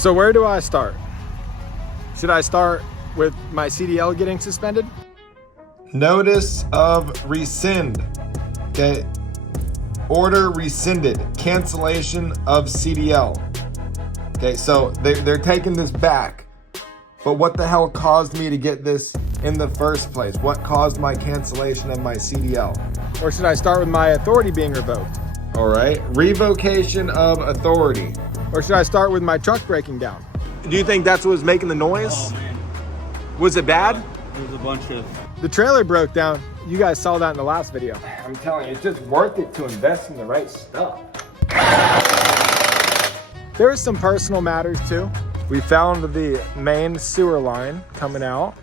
So where do I start? Should I start with my CDL getting suspended? Notice of rescind. Okay. Order rescinded. Cancellation of CDL. Okay, so they're taking this back. But what the hell caused me to get this in the first place? What caused my cancellation of my CDL? Or should I start with my authority being revoked? All right, revocation of authority. Or should I start with my truck breaking down? Do you think that's what was making the noise? Oh man. Was it bad? There's a bunch of... The trailer broke down. You guys saw that in the last video. I'm telling you, it's just worth it to invest in the right stuff. There's some personal matters too. We found the main sewer line coming out.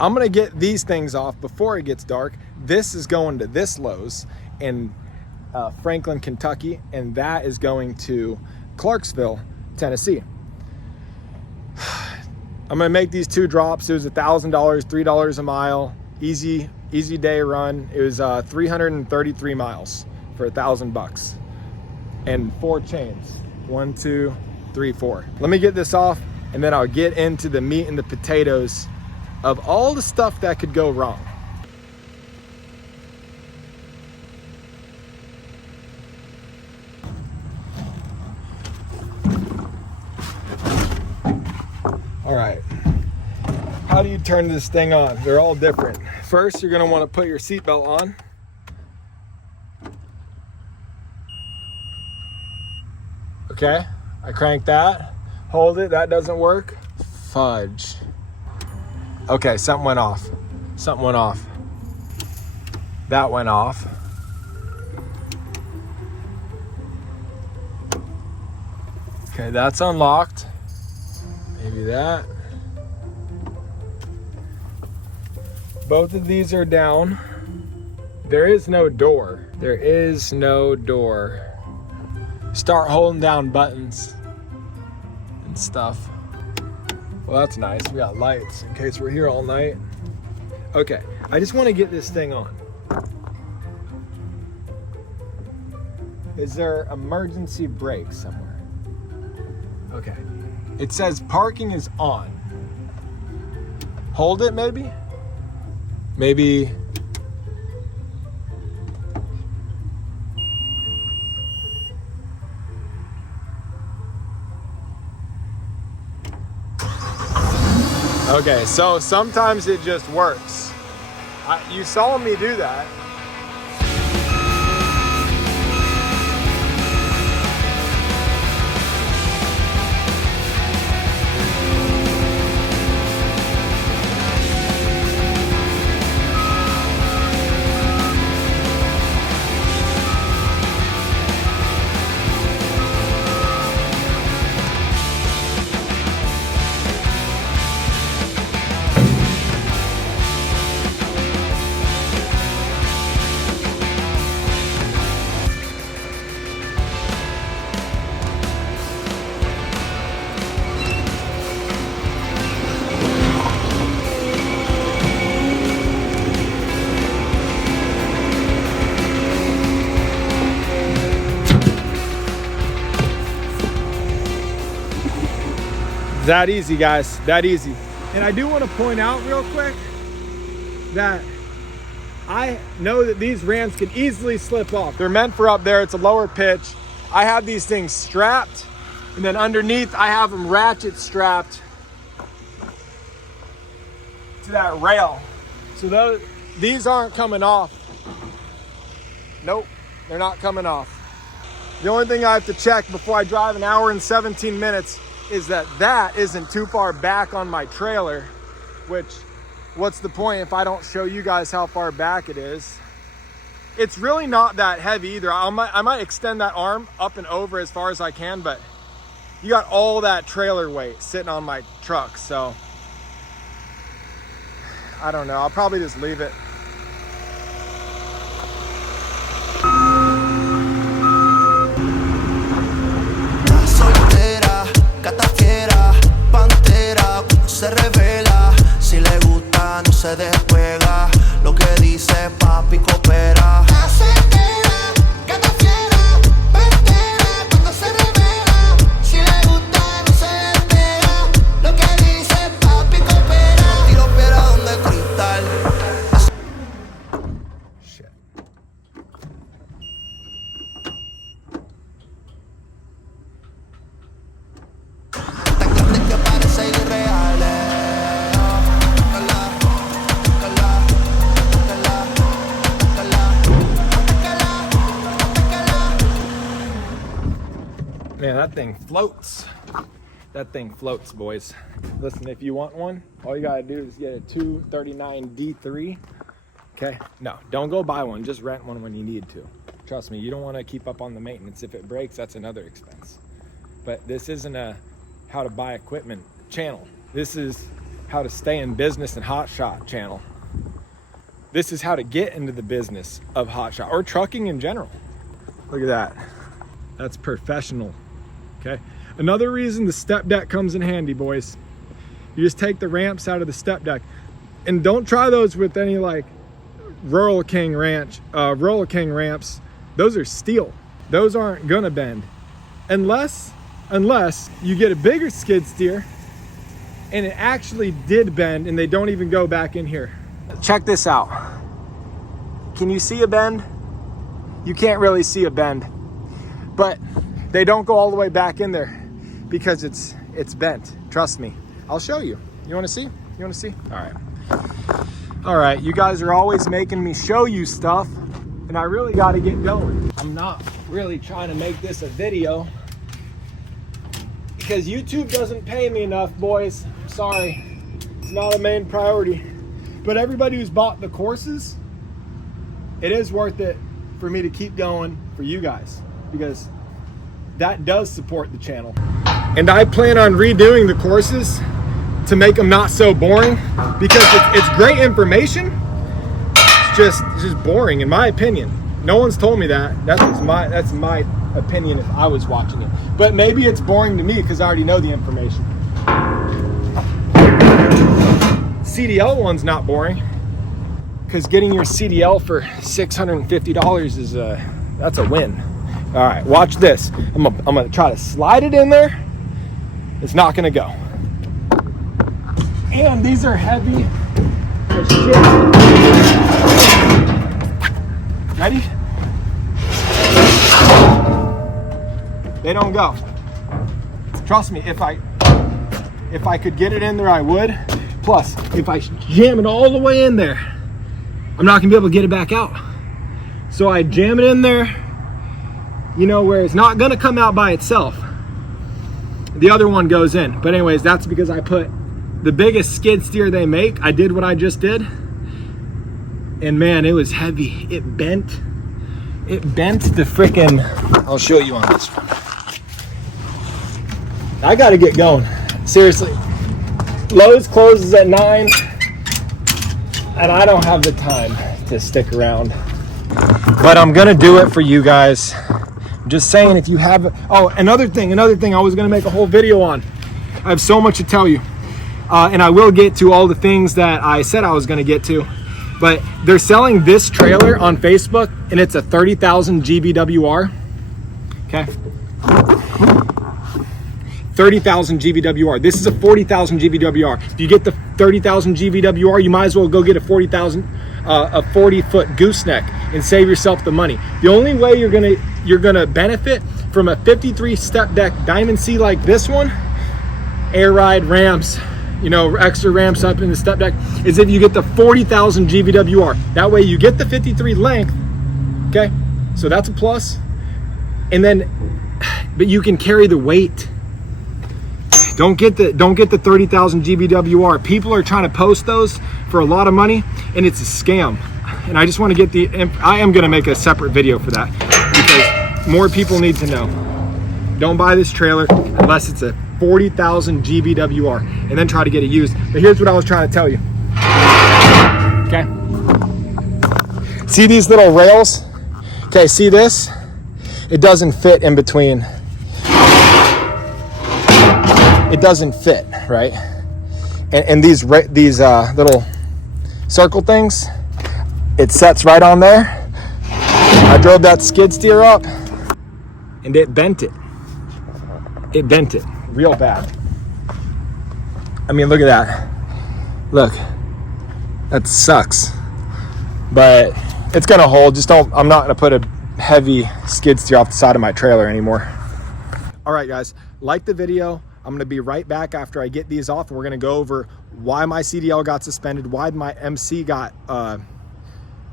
I'm gonna get these things off before it gets dark. This is going to this Lowe's in Franklin, Kentucky, and that is going to Clarksville, Tennessee. I'm gonna make these 2 drops. It was $1,000, $3 a mile, easy day run. It was 333 miles for $1,000 and 4 chains. 1, 2, 3, 4. Let me get this off, and then I'll get into the meat and the potatoes of all the stuff that could go wrong. All right, how do you turn this thing on? They're all different. First, you're gonna wanna put your seatbelt on. Okay, I crank that, hold it, that doesn't work. Fudge. Okay, something went off. Something went off. That went off. Okay, that's unlocked. Maybe that. Both of these are down. There is no door. There is no door. Start holding down buttons and stuff. Well, that's nice. We got lights in case we're here all night. Okay, I just want to get this thing on. Is there emergency brake somewhere? Okay. It says parking is on. Hold it maybe? Maybe. Okay, so sometimes it just works. You saw me do that. That easy, guys, that easy. And I do want to point out real quick that I know that these rams can easily slip off. They're meant for up there, it's a lower pitch. I have these things strapped, and then underneath I have them ratchet strapped to that rail. So these aren't coming off. Nope, they're not coming off. The only thing I have to check before I drive an hour and 17 minutes is that isn't too far back on my trailer, which, what's the point if I don't show you guys how far back it is? It's really not that heavy either. I might extend that arm up and over as far as I can, but you got all that trailer weight sitting on my truck, so I don't know. I'll probably just leave it. Se revela, si le gusta no se despega. that thing floats. That thing floats, boys. Listen, if you want one, all you gotta do is get a 239 D3. Okay, no, don't go buy one, just rent one when you need to. Trust me, you don't want to keep up on the maintenance. If it breaks, that's another expense. But this isn't a how to buy equipment channel. This is how to stay in business and Hotshot channel. This is how to get into the business of Hotshot or trucking in general. Look at that. That's professional. Okay. Another reason the step deck comes in handy, boys. You just take the ramps out of the step deck, and don't try those with any like Rural King ramps. Those are steel. Those aren't gonna bend unless you get a bigger skid steer and it actually did bend and they don't even go back in here. Check this out. Can you see a bend? You can't really see a bend, but they don't go all the way back in there because it's bent. Trust me. I'll show you. You want to see? You want to see? All right, you guys are always making me show you stuff, and I really got to get going. I'm not really trying to make this a video because YouTube doesn't pay me enough, boys. I'm sorry. It's not a main priority. But everybody who's bought the courses, it is worth it for me to keep going for you guys, because that does support the channel. And I plan on redoing the courses to make them not so boring, because it's great information. It's just boring in my opinion. No one's told me that. That's my opinion if I was watching it. But maybe it's boring to me because I already know the information. CDL one's not boring, because getting your CDL for $650 is that's a win. All right, watch this. I'm gonna try to slide it in there. It's not gonna go. And these are heavy as shit. Ready? They don't go. Trust me, if I could get it in there, I would. Plus, if I jam it all the way in there, I'm not gonna be able to get it back out. So I jam it in there, you know, where it's not gonna come out by itself. The other one goes in. But anyways, that's because I put the biggest skid steer they make. I did what I just did. And man, it was heavy. It bent the frickin', I'll show you on this one. I gotta get going. Seriously. Lowe's closes at 9, and I don't have the time to stick around. But I'm gonna do it for you guys. I'm just saying, if you have, oh, another thing I was gonna make a whole video on. I have so much to tell you. And I will get to all the things that I said I was gonna get to. But they're selling this trailer on Facebook, and it's a 30,000 GVWR. Okay. 30,000 GVWR. This is a 40,000 GVWR. If you get the 30,000 GVWR, you might as well go get a 40-foot gooseneck and save yourself the money. The only way you're gonna benefit from a 53 step deck Diamond C like this one, air ride ramps, you know, extra ramps up in the step deck, is if you get the 40,000 GVWR. That way you get the 53 length, okay? So that's a plus. And then, but you can carry the weight. Don't get the 30,000 GVWR. People are trying to post those for a lot of money, and it's a scam. And I just want to get I am going to make a separate video for that, because more people need to know. Don't buy this trailer unless it's a 40,000 GVWR, and then try to get it used. But here's what I was trying to tell you. Okay. See these little rails? Okay, see this? It doesn't fit in between. It doesn't fit, right? And these little circle things, it sets right on there. I drove that skid steer up, and it bent it. It bent it real bad. I mean, look at that. Look, that sucks. But it's gonna hold. I'm not gonna put a heavy skid steer off the side of my trailer anymore. All right, guys, like the video. I'm gonna be right back after I get these off, and we're gonna go over why my CDL got suspended, why my MC got,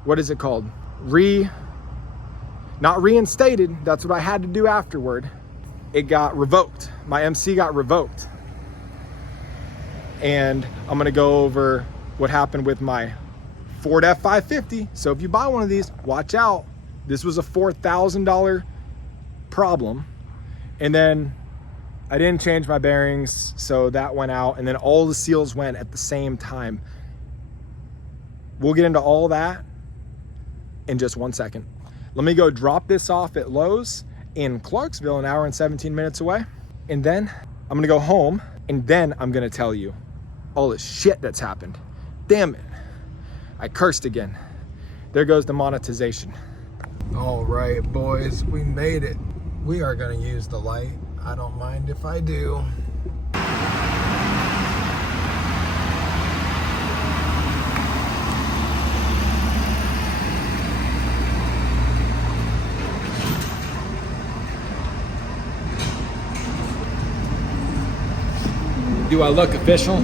what is it called? Not reinstated. That's what I had to do afterward. it got revoked. My MC got revoked. And I'm gonna go over what happened with my Ford F550. So if you buy one of these, watch out. This was a $4,000 problem. And then I didn't change my bearings, so that went out, and then all the seals went at the same time. We'll get into all that in just 1 second. Let me go drop this off at Lowe's in Clarksville, an hour and 17 minutes away. And then I'm gonna go home, and then I'm gonna tell you all the shit that's happened. Damn it, I cursed again. There goes the monetization. All right, boys, we made it. We are gonna use the light. I don't mind if I do. Do I look official?